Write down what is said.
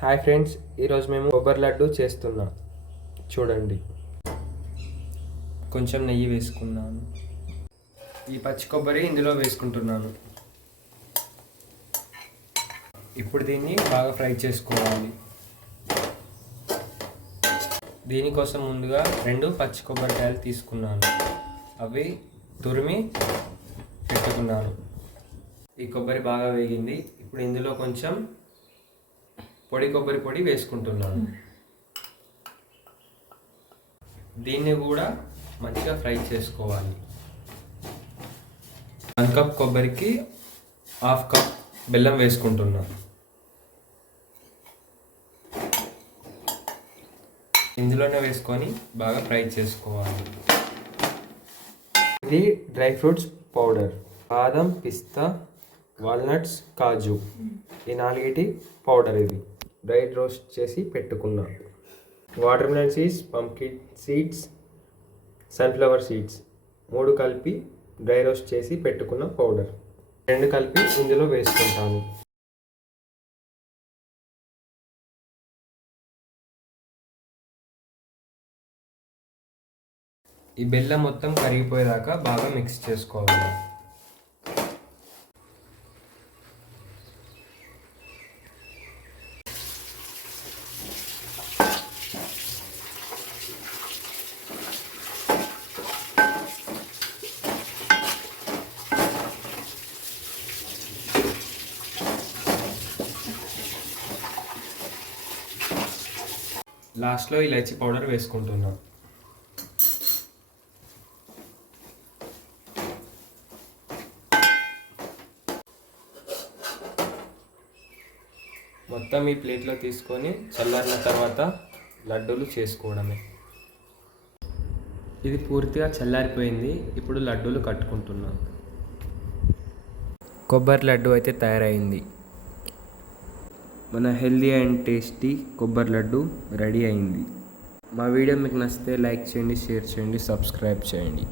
Hi friends ఈరోజు మేము కొబ్బరి లడ్డు చేస్తున్నాం. చూడండి. కొంచెం నెయ్యి వేసుకున్నాను. ఈ పచ్చి కొబ్బరి ఇందులో వేసుకుంటున్నాను. ఇప్పుడు దీన్ని బాగా ఫ్రై చేసుకోవాలి. దీనికోసం ముందుగా రెండు పచ్చి కొబ్బరికాయలు తీసుకున్నాను. అవి తురిమి పెట్టుకున్నాను. ఈ కొబ్బరి బాగా వేగింది. ఇప్పుడు ఇందులో కొంచెం పొడి కొబ్బరి పొడి వేసుకుంటున్నాను. దీన్ని కూడా మంచిగా ఫ్రై చేసుకోవాలి. వన్ కప్ కొబ్బరికి హాఫ్ కప్ బెల్లం వేసుకుంటున్నాను. ఇందులోనే వేసుకొని బాగా ఫ్రై చేసుకోవాలి. ఇది డ్రై ఫ్రూట్స్ పౌడర్. బాదం పిస్తా వాల్నట్స్ కాజు. ఈ నాలుగిటి పౌడర్ ఇది. డ్రై రోస్ట్ చేసి పెట్టుకున్నా. Watermelon seeds pumpkin seeds sunflower seeds మూడు కలిపి డ్రై రోస్ట్ చేసి పెట్టుకున్న పౌడర్. రెండు కలిపి ఇందులో వేసుకుంటాను. ఈ బెల్లం మొత్తం కరిగిపోయేదాకా బాగా మిక్స్ చేసుకోవాలి. లాస్ట్లో ఇలాచి పౌడర్ వేసుకుంటున్నాం. మొత్తం ఈ ప్లేట్లో తీసుకొని చల్లారిన తర్వాత లడ్డూలు చేసుకోవడమే. ఇది పూర్తిగా చల్లారిపోయింది. ఇప్పుడు లడ్డూలు కట్టుకుంటున్నాం. కొబ్బరి లడ్డు అయితే తయారైంది. మన హెల్దీ అండ్ టేస్టీ కొబ్బరి లడ్డు రెడీ అయింది. మా వీడియో మీకు నచ్చితే లైక్ చేయండి షేర్ చేయండి సబ్స్క్రైబ్ చేయండి.